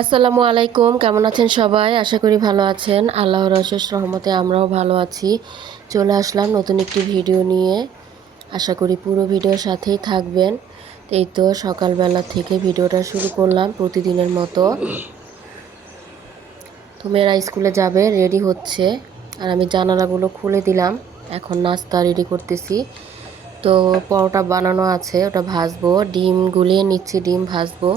আসসালামু আলাইকুম, কেমন আছেন সবাই? আশা করি ভালো আছেন। আল্লাহর অশেষ রহমতে আমরাও ভালো আছি। চলে আসলাম নতুন একটি ভিডিও নিয়ে। আশা করি পুরো ভিডিওর সাথেই থাকবেন। এই তো সকালবেলা থেকে ভিডিওটা শুরু করলাম প্রতিদিনের মতো। তো মেয়েরা স্কুলে যাবে, রেডি হচ্ছে। আর আমি জানালাগুলো খুলে দিলাম। এখন নাস্তা রেডি করতেছি। তো পরোটা বানানো আছে, ওটা ভাজবো। ডিম গুলিয়ে নিচ্ছি, ডিম ভাজবো।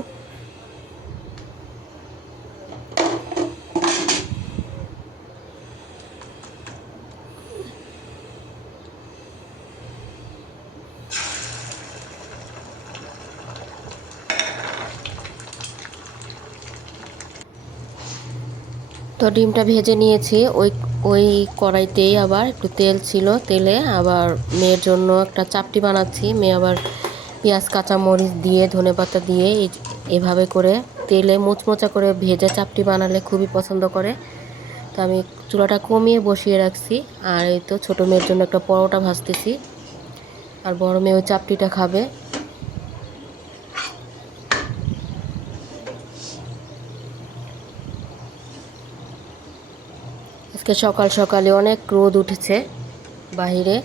তো ডিমটা ভেজে নিয়েছি। ওই ওই কড়াইতেই আবার একটু তেল ছিল, তেলে আবার মেয়ের জন্য একটা চাপটি বানাচ্ছি। মেয়ে আবার পেঁয়াজ কাঁচামরিচ দিয়ে ধনেপাতা দিয়ে এভাবে করে তেলে মুচমোচা করে ভেজে চাপটি বানালে খুবই পছন্দ করে। তো আমি চুলাটা কমিয়ে বসিয়ে রাখছি। আর এই তো ছোটো মেয়ের জন্য একটা পরোটা ভাজতেছি। আর বড় মেয়ে ওই চাপটিটা খাবে। আজকে সকাল সকালে অনেক রোদ উঠেছে বাহিরে।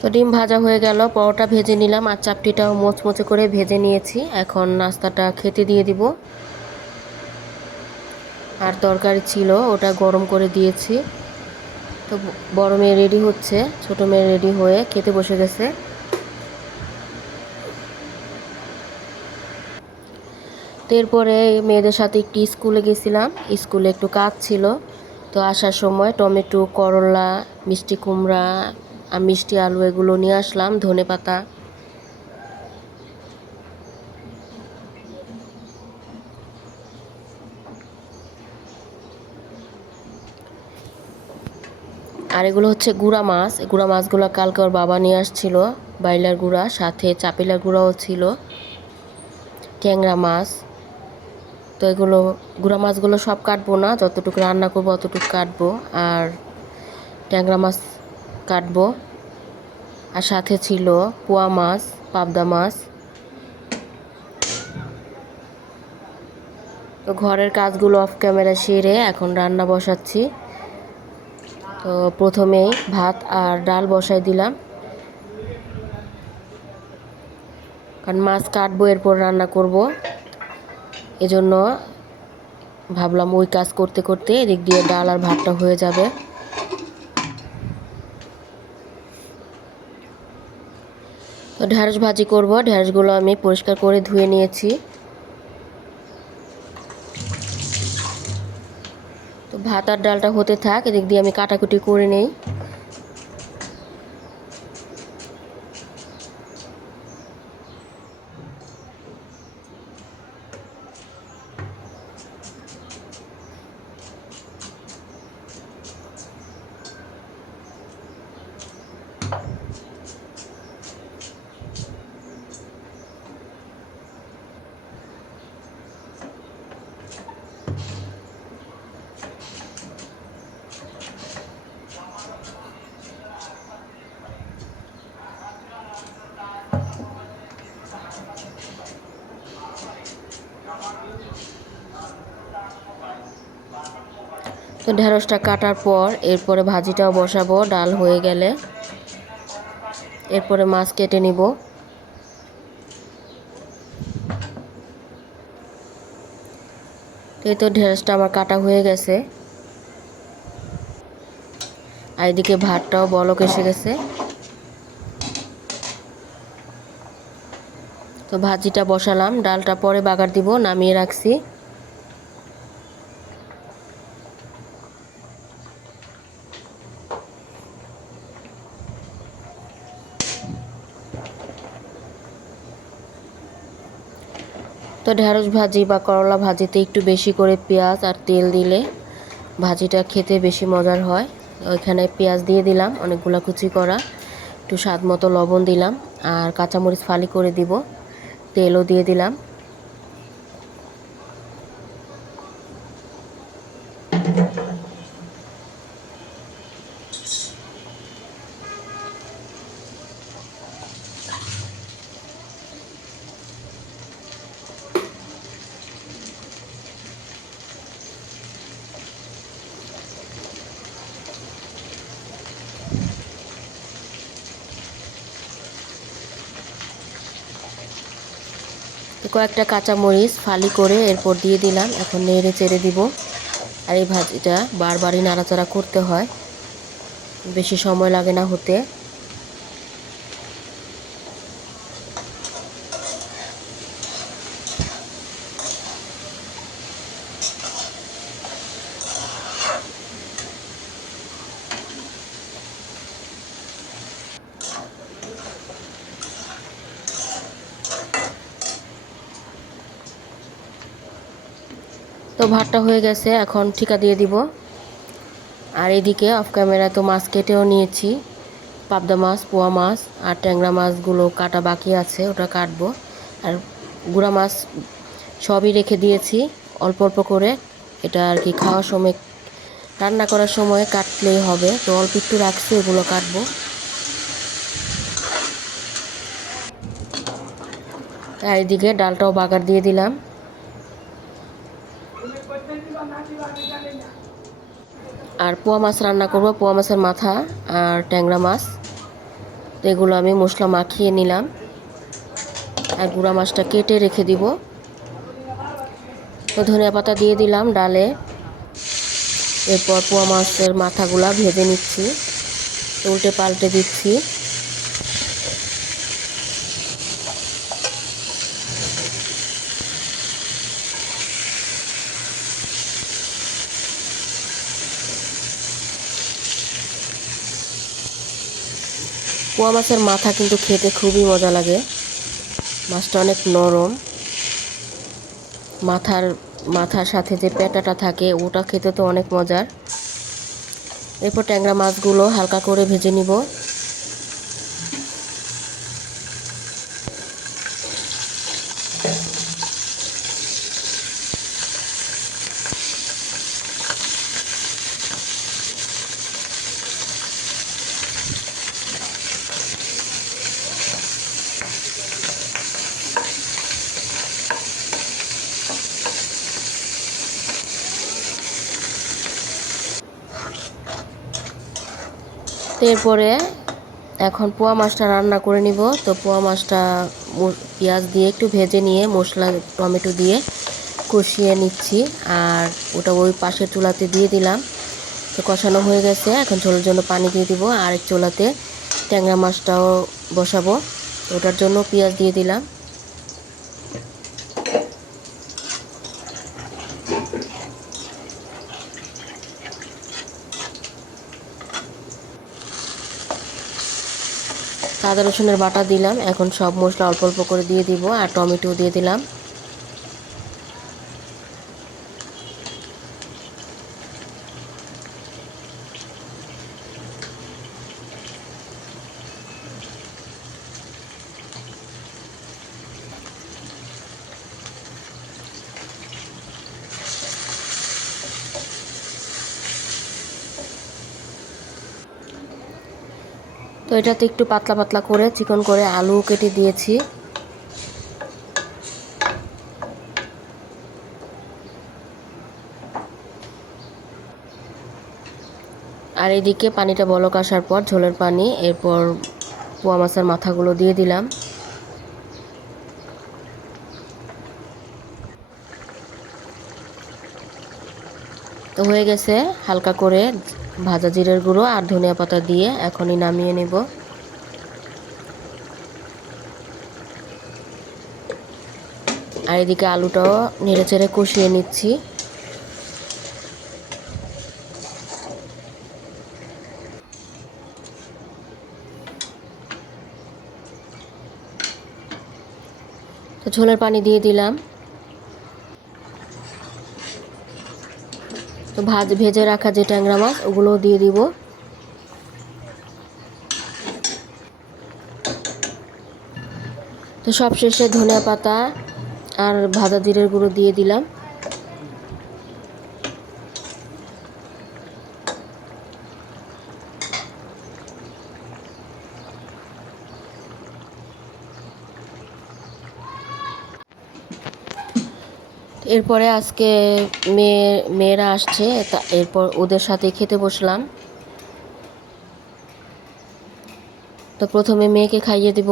তো ডিম ভাজা হয়ে গেল, পরোটা ভেজে নিলাম আর চাপটিটাও মোচমোচে করে ভেজে নিয়েছি। এখন নাস্তাটা খেতে দিয়ে দিব। আর তরকারি ছিল, ওটা গরম করে দিয়েছি। তো বড় মেয়ে রেডি হচ্ছে, ছোট মেয়ে রেডি হয়ে খেতে বসে গেছে। তো এরপরে মেয়েদের সাথে একটু স্কুলে গেছিলাম। স্কুলে একটু কাজ ছিল। তো আসার সময় টমেটো, করলা, মিষ্টি কুমড়া আর মিষ্টি আলু এগুলো নিয়ে আসলাম, ধনেপাতা। আর এগুলো হচ্ছে গুঁড়া মাছ। গুঁড়া মাছগুলো কালকে ওর বাবা নিয়ে আসছিল, বাইলার গুঁড়া, সাথে চাপিলার গুঁড়াও ছিল, ট্যাংরা মাছ। তো এগুলো গুঁড়া মাছগুলো সব কাটবো না, যতটুকু রান্না করবো অতটুকু কাটবো। আর ট্যাংরা মাছ কাটবো। আর সাথে ছিল পোয়া মাছ, পাবদা মাছ। তো ঘরের কাজগুলো অফ ক্যামেরা সেরে এখন রান্না বসাচ্ছি। তো প্রথমেই ভাত আর ডাল বসাই দিলাম, কারণ মাছ কাটবো এরপর রান্না করব। এজন্য ভাবলাম ওই কাজ করতে করতে এদিক দিয়ে ডাল আর ভাতটা হয়ে যাবে। তো ঢেঁড়স ভাজি করব। ঢেঁড়সগুলো আমি পরিষ্কার করে ধুয়ে নিয়েছি। তো ভাত আর ডালটা হতে থাক, এদিক দিয়ে আমি কাটাকুটি করে নেই। তো ঢেঁড়সটা কাটার পর এরপরে ভাজিটাও বসাবো ডাল হয়ে গেলে। এরপরে মাছ কেটে নিব। এই তো ঢেঁড়সটা আমার কাটা হয়ে গেছে। আর এদিকে ভাতটাও বলক এসে গেছে। তো ভাজিটা বসালাম, ডালটা পরে বাগার দিব, নামিয়ে রাখছি। তো ঢেঁড়স ভাজি বা করলা ভাজিতে একটু বেশি করে পেঁয়াজ আর তেল দিলে ভাজিটা খেতে বেশি মজার হয়। ওইখানে পেঁয়াজ দিয়ে দিলাম অনেকগুলো কুচি করা, একটু স্বাদ মতো লবণ দিলাম আর কাঁচামরিচ ফালি করে দিব। তেলও দিয়ে দিলাম। কয়েকটা কাঁচামরিচ ফালি করে এরপর দিয়ে দিলাম। এখন নেড়ে চেড়ে দিব। আর এই ভাজিটা বারবারই নাড়াচাড়া করতে হয়, বেশি সময় লাগে না হতে। তো ভাতটা হয়ে গেছে, এখন ঠিকা দিয়ে দিব। আর এদিকে অফ ক্যামেরা তো মাছ কেটেও নিয়েছি, পাবদা মাছ, পোয়া মাছ আর ট্যাংরা মাছগুলো কাটা বাকি আছে, ওটা কাটবো। আর গুঁড়া মাছ সবই রেখে দিয়েছি অল্প অল্প করে, এটা আর কি খাওয়ার সময় রান্না করার সময় কাটলেই হবে, তো অল্প একটু রাখছি, এগুলো কাটবো। আর এদিকে ডালটাও বাগার দিয়ে দিলাম। আর পোয়া মাছ রান্না করব, পোয়া মাছের মাথা আর ট্যাংরা মাছ, তো এগুলো আমি মশলা মাখিয়ে নিলাম। আর গুঁড়া মাছটা কেটে রেখে দিব। তো ধনিয়া পাতা দিয়ে দিলাম ডালে। এরপর পোয়া মাছের মাথাগুলা ভেজে নিচ্ছি, উল্টে পাল্টে দিচ্ছি। পোয়া মাছের মাথা কিন্তু খেতে খুবই মজা লাগে, মাছটা অনেক নরম। মাথার সাথে যে পেটাটা থাকে ওটা খেতে তো অনেক মজার। এরপর ট্যাংরা মাছগুলো হালকা করে ভেজে নিব। এরপরে এখন পোয়া মাছটা রান্না করে নিব। তো পোয়া মাছটা পেঁয়াজ দিয়ে একটু ভেজে নিয়ে মশলা টমেটো দিয়ে কষিয়ে নিচ্ছি। আর ওটা ওই পাশের চুলাতে দিয়ে দিলাম। তো কষানো হয়ে গেছে, এখন ঝোলের জন্য পানি দিয়ে দিব। আরেক চুলাতে ট্যাংরা মাছটাও বসাবো, ওটার জন্য পেঁয়াজ দিয়ে দিলাম। আদা রসুনের বাটা দিলাম। এখন সব মশলা অল্প অল্প করে দিয়ে দিব, আর টমেটো দিয়ে দিলাম। তো এটাতে একটু পাতলা পাতলা করে চিকন করে আলু কেটে দিয়েছি। আর এদিকে পানিটা বলক আসার পর ঝোলের পানি, এরপর পোয়া মাছের মাথাগুলো দিয়ে দিলাম। তো হয়ে গেছে, হালকা করে ভাজা জিরের গুঁড়ো আর ধনিয়া পাতা দিয়ে এখনই নামিয়ে নেব। আর এদিকে আলুটাও নেড়ে চেড়ে কষিয়ে নিচ্ছি। তো ঝোলের পানি দিয়ে দিলাম। তো ভেজে রাখা যে ট্যাংরা মাছ ওগুলোও দিয়ে দিব। তো সবশেষে ধনিয়া পাতা আর ভাজা জিরের গুঁড়ো দিয়ে দিলাম। এরপরে আজকে মেয়েরা আসছে, এরপর ওদের সাথে খেতে বসলাম। তো প্রথমে মেয়েকে খাইয়ে দিব।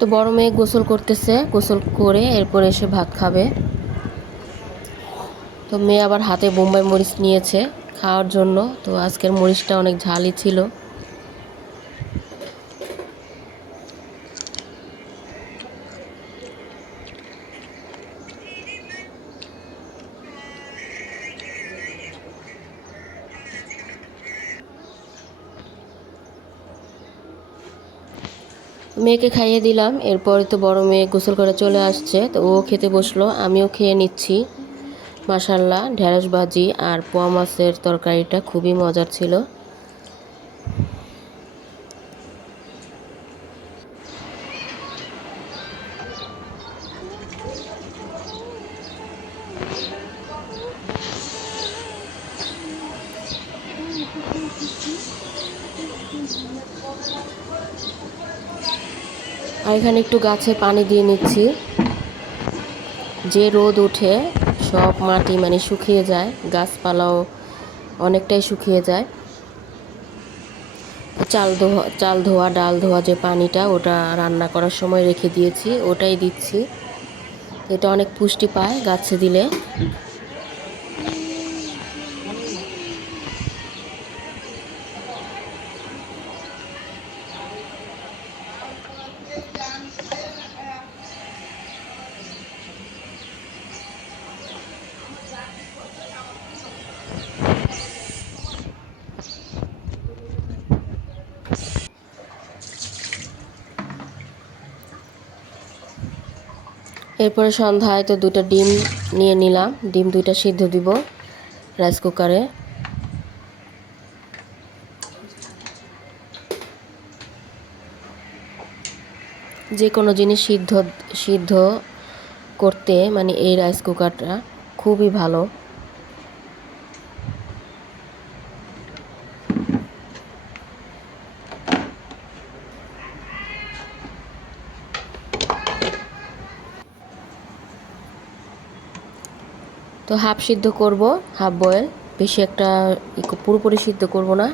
তো বড় মেয়ে গোসল করতেছে, গোসল করে এরপর এসে ভাত খাবে। তো মেয়ে আবার হাতে বোম্বাই মরিচ নিয়েছে খাওয়ার জন্য। তো আজকের মরিচটা অনেক ঝালই ছিল। মেয়েকে খাইয়ে দিলাম, এরপর তো বড় মেয়ে গোসল করে চলে আসছে। তো ও খেতে বসলো, আমিও খেয়ে নিচ্ছি। মাশাল্লাহ, ঢেঁড়স ভাজি আর পোয়া মাছের তরকারিটা খুবই মজার ছিল। আর এখানে একটু গাছে পানি দিয়ে নিচ্ছি। যে রোদ ওঠে সব মাটি মানে শুকিয়ে যায়, গাছপালাও অনেকটাই শুকিয়ে যায়। চাল ধোয়া ডাল ধোয়া যে পানিটা, ওটা রান্না করার সময় রেখে দিয়েছি, ওটাই দিচ্ছি। এটা অনেক পুষ্টি পায় গাছে দিলে। এরপরে সন্ধ্যায় তো দুটো ডিম নিয়ে নিলাম, ডিম দুইটা সিদ্ধ দিব রাইস কুকারে। যে কোনো জিনিস সিদ্ধ সিদ্ধ করতে মানে এই রাইস কুকারটা খুবই ভালো। তো হাফ সিদ্ধ করব, হাফ বয়েল, বেশি একটা পুরোপুরি সিদ্ধ করব না।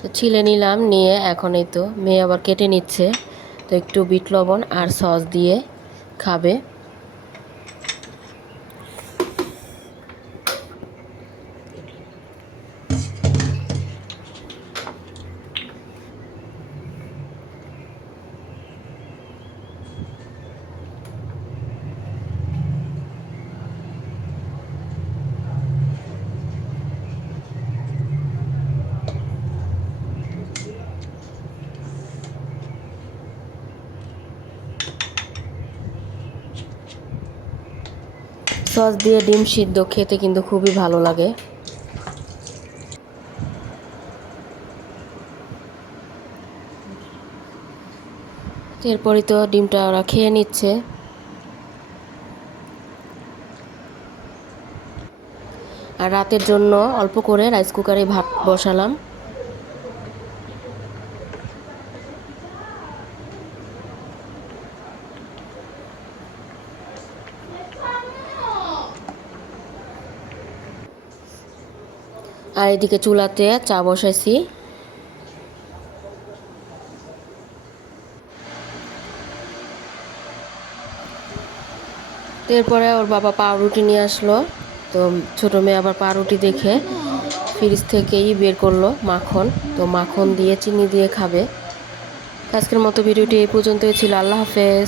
তো ছিলে নিলাম, নিয়ে এখন এই তো মেয়ে আবার কেটে নিচ্ছে। তো একটু বিট লবণ আর সস দিয়ে খাবে। সস দিয়ে ডিম সিদ্ধ খেতে কিন্তু খুবই ভালো লাগে। এরপরই তো ডিমটা ওরা খেয়ে নিচ্ছে। আর রাতের জন্য অল্প করে রাইস কুকারে ভাত বসালাম। আর এদিকে চুলাতে চা বসাইছি। তো এরপরে ওর বাবা পাউরুটি নিয়ে আসলো। তো ছোটো মেয়ে আবার পাউরুটি দেখে ফ্রিজ থেকেই বের করলো মাখন। তো মাখন দিয়ে চিনি দিয়ে খাবে। আজকের মতো ভিডিওটি এই পর্যন্তই ছিল। আল্লাহ হাফেজ।